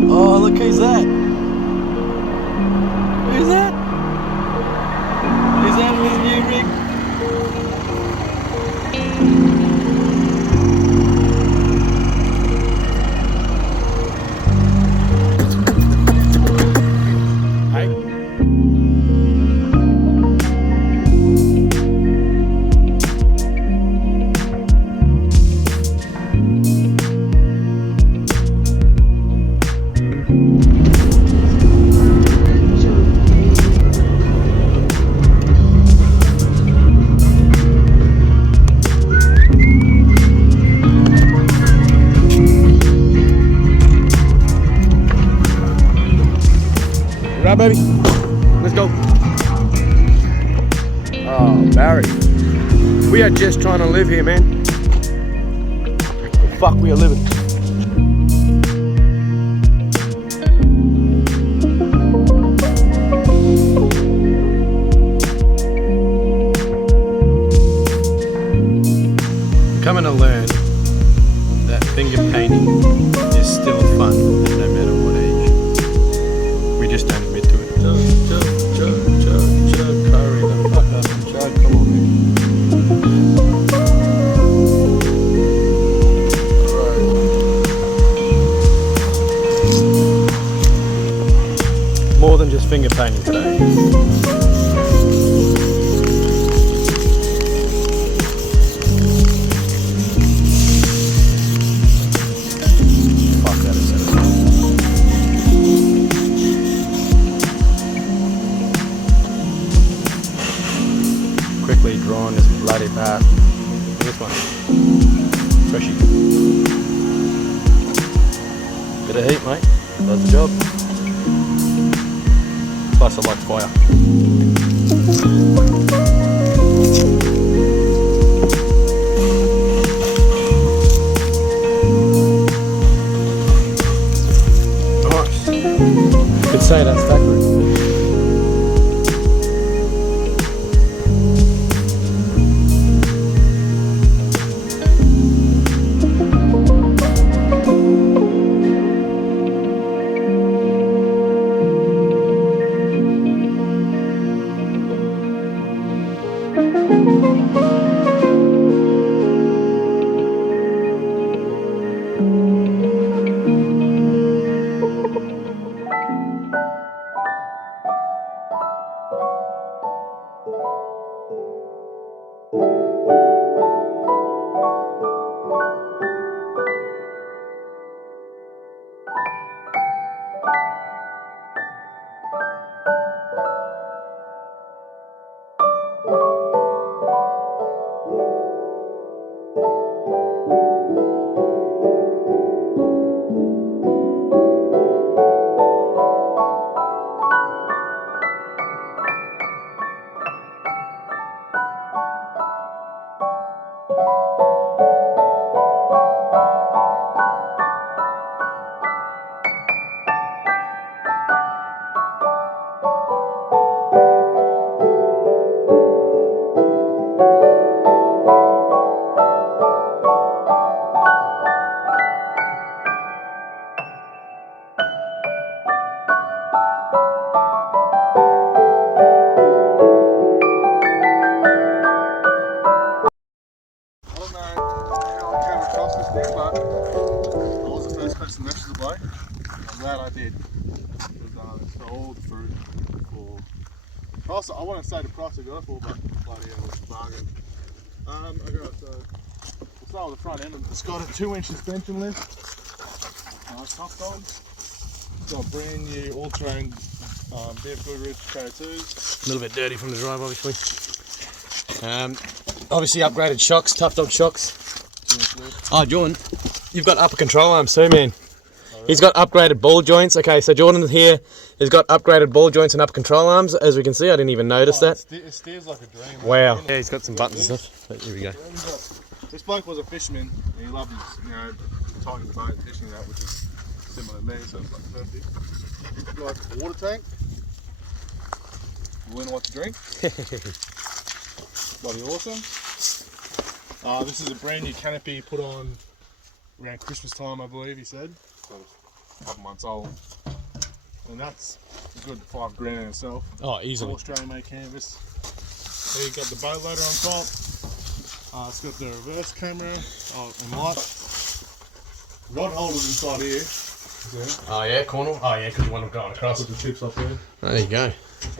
Oh, look who's that. Who's that? Is that his new rig? Hey. Right, baby. Let's go. Oh, Barry. We are just trying to live here, man. The fuck we are living. Coming to learn that finger painting is still fun no matter what age. We just don't admit to it. Chug, hurry the fuck up and chug, come on, man. Right. More than just finger painting today. Quickly drawn this bloody path. This one. Freshy. Bit of heat, mate. Does the job. Plus I like fire. Nice. Could say that's factory. I did. It's for all the fruit. For price, I wouldn't say the price I got it for, but bloody hell, it's a bargain. I got we'll start with the front end. It's got a 2-inch suspension lift. Top dogs. It's got a brand new all-terrain BF Goodrich KO2s. A little bit dirty from the drive, obviously. Obviously upgraded shocks, Tough Dog shocks. Oh, Jordan, you've got upper control arms too, man. He's got upgraded ball joints. Okay, so Jordan here has got upgraded ball joints and upper control arms. As we can see, I didn't even notice that. It steers like a dream. Wow. Yeah, he's got some buttons and stuff. Here we go. This bloke was a fisherman and he loved his, tying his boat and fishing that, which is similar to me, so it's like perfect. He's got a water tank. You learn what to drink. Bloody awesome. This is a brand new canopy put on around Christmas time, I believe he said. So a couple months old. And that's a good $5 grand in itself. Oh, easily. All Australian made canvas. So you've got the boat loader on top. It's got the reverse camera and light. Rod holders inside here. Oh yeah, corner. Oh yeah, because you want them going across. Put the chips up there. There you go.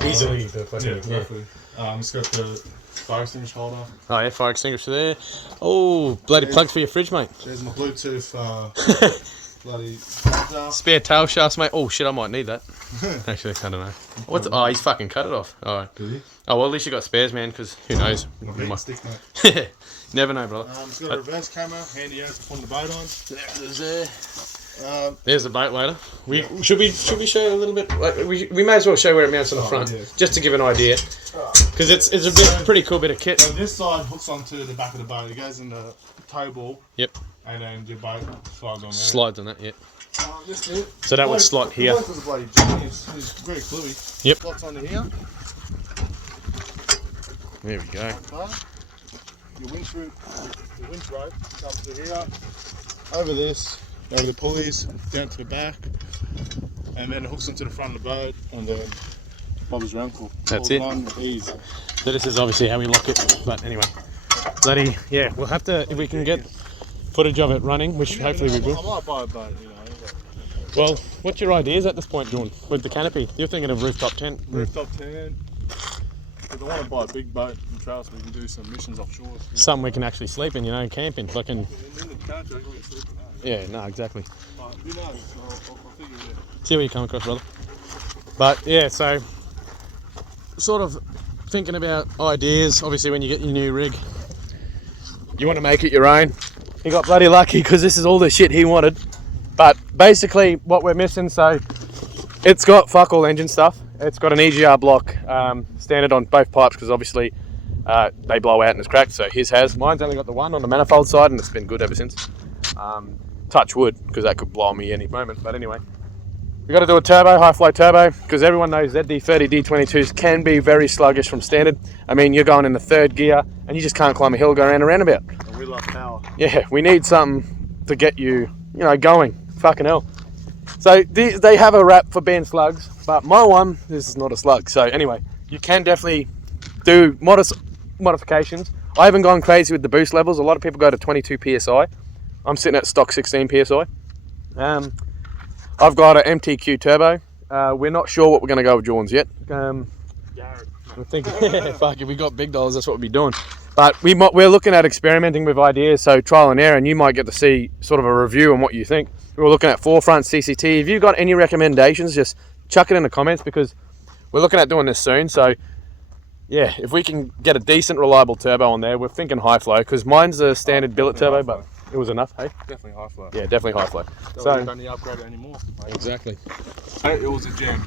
Easily. Yeah, exactly. It's got the fire extinguisher holder. Oh yeah, fire extinguisher there. Oh, bloody plug for your fridge, mate. There's my Bluetooth bloody Spare tail shafts, mate. Oh shit, I might need that. Actually, I don't know. What's? Oh, he's fucking cut it off. All right. Did he? Oh well, at least you got spares, man. Because who knows? My big stick, mate. Never know, brother. It's got a reverse camera, handy as to put the boat on. There's the boat loader. Should we show you a little bit? Like, we may as well show where it mounts on the front, yeah. just to give an idea. Because it's a pretty cool bit of kit. So this side hooks onto the back of the boat. It goes in the tow ball. Yep. And then your boat slides on there. Slides on that, yeah. This bit. So that would slot here. The bloke was a bloody genius. He's very cluey. Yep. Slots onto here. There we go. Okay. Your winch rope comes to here. Over this. Over the pulleys. Down to the back. And then it hooks into the front of the boat. And then Bob's your uncle. That's it. On with ease. So this is obviously how we lock it. But anyway. Bloody, yeah, we'll have to, if we can get footage of it running, which hopefully we will. I might buy a boat, you know. Well, what's your ideas at this point, John, with the canopy? You're thinking of rooftop tent? Rooftop tent. If I want to buy a big boat and trail so we can do some missions offshore. Something we can actually sleep in, you know, camping. Fucking. In the country, I can really sleep in that. Yeah, no, exactly. But who knows? I'll figure it out. See where you come across, brother. But yeah, so sort of thinking about ideas. Obviously, when you get your new rig, you want to make it your own. He got bloody lucky because this is all the shit he wanted. But basically, what we're missing, so it's got fuck all engine stuff. It's got an EGR block standard on both pipes because obviously they blow out and it's cracked. So his has. Mine's only got the one on the manifold side and it's been good ever since. Touch wood because that could blow on me any moment. But anyway, we got to do a turbo, high flow turbo, because everyone knows ZD30 D22s can be very sluggish from standard. I mean, you're going in the third gear and you just can't climb a hill, go around a roundabout. And we love power. Yeah, we need something to get you, you know, going. Fucking hell. So they have a rap for being slugs, but my one, this is not a slug. So anyway, you can definitely do modest modifications. I haven't gone crazy with the boost levels. A lot of people go to 22 PSI. I'm sitting at stock 16 PSI. I've got an MTQ turbo. We're not sure what we're going to go with Jordan's yet. I'm thinking, fuck it, we got big dollars, that's what we'll be doing. But we're looking at experimenting with ideas, so trial and error, and you might get to see sort of a review on what you think. We were looking at forefront CCT. If you've got any recommendations, just chuck it in the comments because we're looking at doing this soon. So yeah, if we can get a decent, reliable turbo on there, we're thinking high flow because mine's a standard billet turbo, but it was enough, hey? Definitely high flow. Yeah, definitely high flow. So we don't need to upgrade it anymore. Exactly. It was a gem.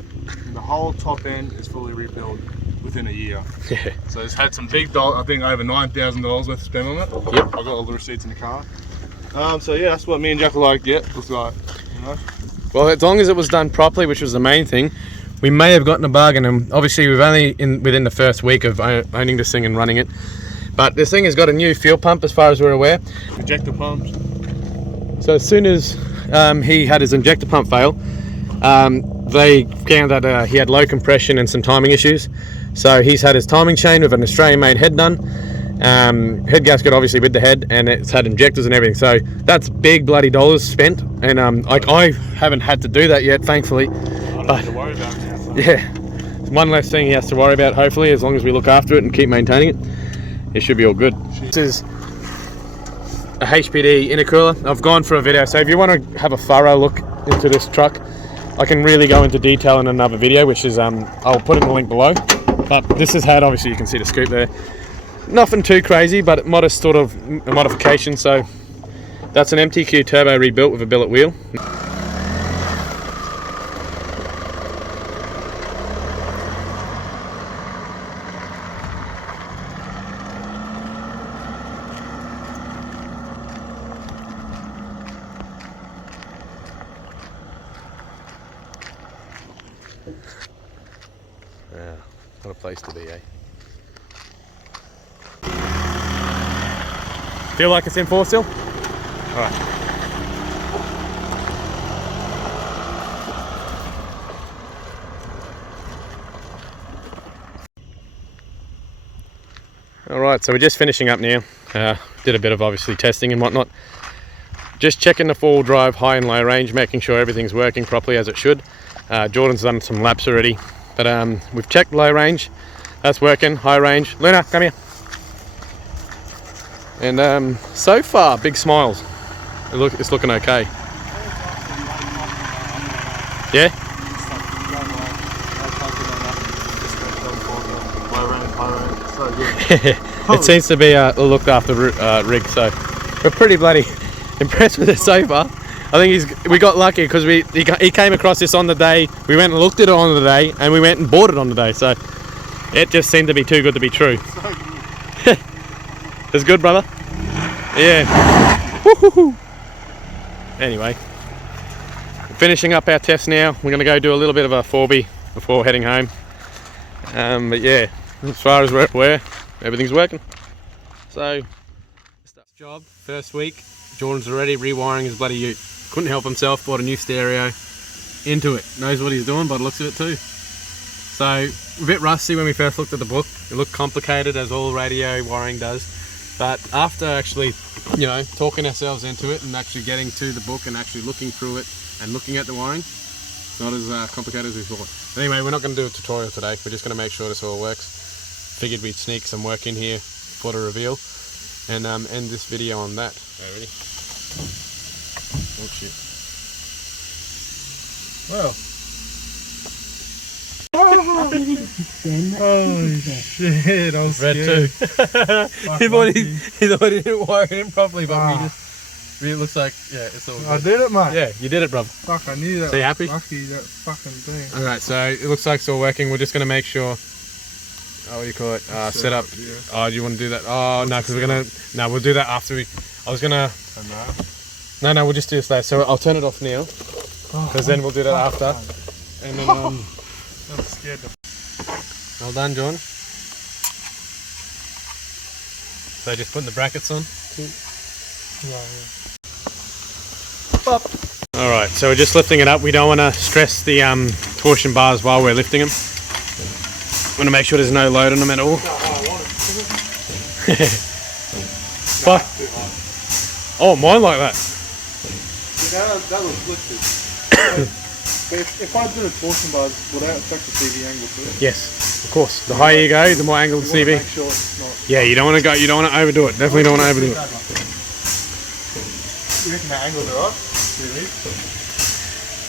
The whole top end is fully rebuilt within a year. Yeah. So it's had some big dollars, I think over $9,000 worth spent on it. Yep. I've got all the receipts in the car. So yeah, that's what me and Jack are like, yeah, looks like, you know. Well, as long as it was done properly, which was the main thing, we may have gotten a bargain. And obviously, we've only within the first week of owning this thing and running it. But this thing has got a new fuel pump, as far as we're aware. Injector pumps. So as soon as he had his injector pump fail, they found that he had low compression and some timing issues. So he's had his timing chain with an Australian-made head done. Head gasket obviously with the head, and it's had injectors and everything. So that's big bloody dollars spent, and like I haven't had to do that yet, thankfully. I don't have to worry about it now. So. Yeah, one less thing he has to worry about. Hopefully, as long as we look after it and keep maintaining it, it should be all good. This is a HPD intercooler. I've gone for a video, so if you want to have a thorough look into this truck, I can really go into detail in another video, which is I'll put it in the link below. But this has had, obviously you can see the scoop there. Nothing too crazy, but modest sort of modification. So that's an MTQ turbo rebuilt with a billet wheel. Yeah, what a place to be, eh? Feel like it's in four still? Alright. Alright, so we're just finishing up now. Did a bit of obviously testing and whatnot. Just checking the 4-wheel drive high and low range, making sure everything's working properly as it should. Jordan's done some laps already, but we've checked low range. That's working. High range. Luna, come here. And so far, big smiles. It's looking okay. Yeah? It seems to be a looked after rig, so we're pretty bloody impressed with it so far. I think we got lucky because he came across this on the day. We went and looked at it on the day, and we went and bought it on the day. So it just seemed to be too good to be true. It's good, brother. Yeah. Woo-hoo-hoo. Anyway, finishing up our test now. We're going to go do a little bit of a 4B before heading home. But yeah, as far as we're aware, everything's working. So, job, first week. Jordan's already rewiring his bloody ute. Couldn't help himself, bought a new stereo into it. Knows what he's doing by the looks of it too. So, a bit rusty when we first looked at the book. It looked complicated as all radio wiring does. But after actually, you know, talking ourselves into it and actually getting to the book and actually looking through it and looking at the wiring, it's not as complicated as we thought. But anyway, we're not going to do a tutorial today. We're just going to make sure this all works. Figured we'd sneak some work in here for the reveal and end this video on that. Okay, ready? Oh shit. Well. Oh shit, I was scared. Red too. he thought he didn't wire it in properly, but it looks like, yeah, it's all good. I did it, mate. Yeah, you did it, brother. Fuck, I knew that. So you happy? Lucky, that fucking thing. Alright, so it looks like it's all working. We're just going to make sure, what do you call it, set up. Yeah. Oh, do you want to do that? Oh, no, because we're going to, no, we'll do that after I was going to, no, we'll just do this later. So I'll turn it off now, because then we'll do that after. And then, I'm scared. Well done, John. So just putting the brackets on. Alright, so we're just lifting it up. We don't want to stress the torsion bars while we're lifting them. Want to make sure there's no load on them at all. Fuck. Oh, mine like that. That was lifted. If I do a torsion bars, will that affect the CV angle too? Yes, of course. The higher you go, the more angle the CV. Make sure it's not. Yeah, you don't want to go. You don't want to overdo it. Definitely don't want to overdo it. You reckon the angles are right?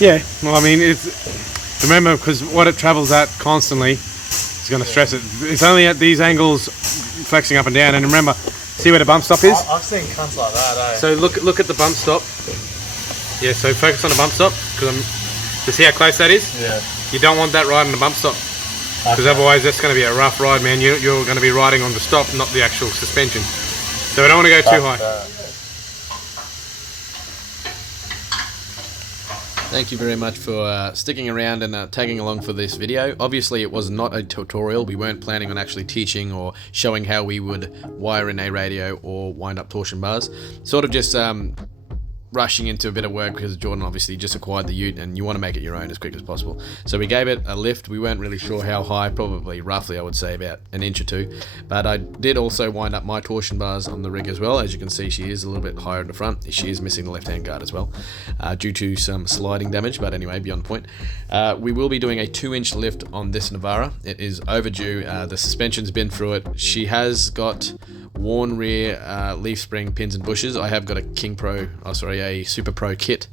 Yeah. Well, I mean, it's remember because what it travels at constantly is going to stress it. It's only at these angles, flexing up and down. And remember, see where the bump stop is? I've seen cunts like that. So look at the bump stop. Yeah. So focus on the bump stop because to see how close that is? Yeah. You don't want that right on the bump stop. Because otherwise that's going to be a rough ride, man. You're going to be riding on the stop, not the actual suspension. So we don't want to go too high. Thank you very much for sticking around and tagging along for this video. Obviously it was not a tutorial. We weren't planning on actually teaching or showing how we would wire in a radio or wind up torsion bars. Sort of just rushing into a bit of work because Jordan obviously just acquired the ute and you want to make it your own as quick as possible. So we gave it a lift. We weren't really sure how high, probably roughly I would say about an inch or two. But I did also wind up my torsion bars on the rig as well. As you can see, she is a little bit higher in the front. She is missing the left-hand guard as well due to some sliding damage, but anyway, beyond the point. We will be doing a 2-inch lift on this Navara. It is overdue. The suspension's been through it. She has got worn rear leaf spring pins and bushes. I have got a Super Pro kit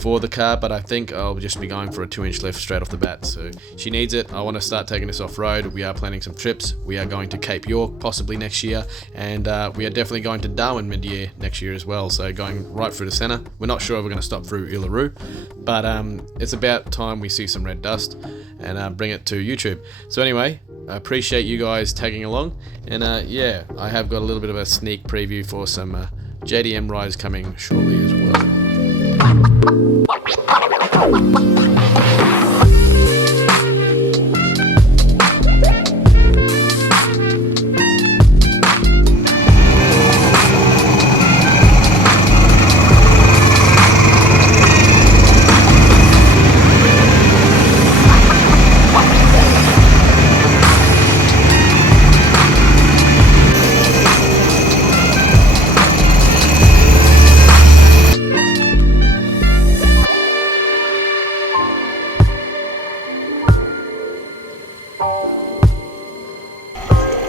for the car, but I think I'll just be going for a 2-inch lift straight off the bat. So she needs it. I want to start taking this off-road. We are planning some trips. We are going to Cape York possibly next year, and we are definitely going to Darwin mid-year next year as well, so going right through the centre. We're not sure if we're going to stop through Uluru, but it's about time we see some red dust and bring it to YouTube. So anyway, I appreciate you guys tagging along, and yeah, I have got a little bit of a sneak preview for some JDM rides coming shortly as well.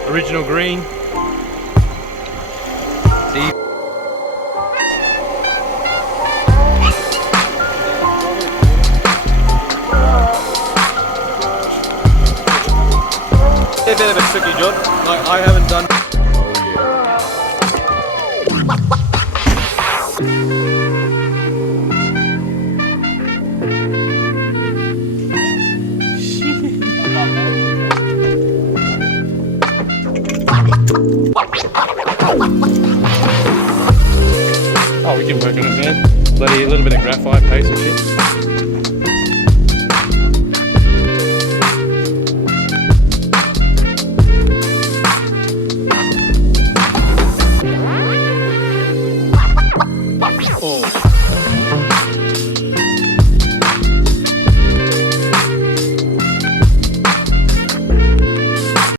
Original green. See? A bit of a tricky job. Like I haven't done. Oh, we can work on it, man. Bloody a little bit of graphite paste and shit. Oh.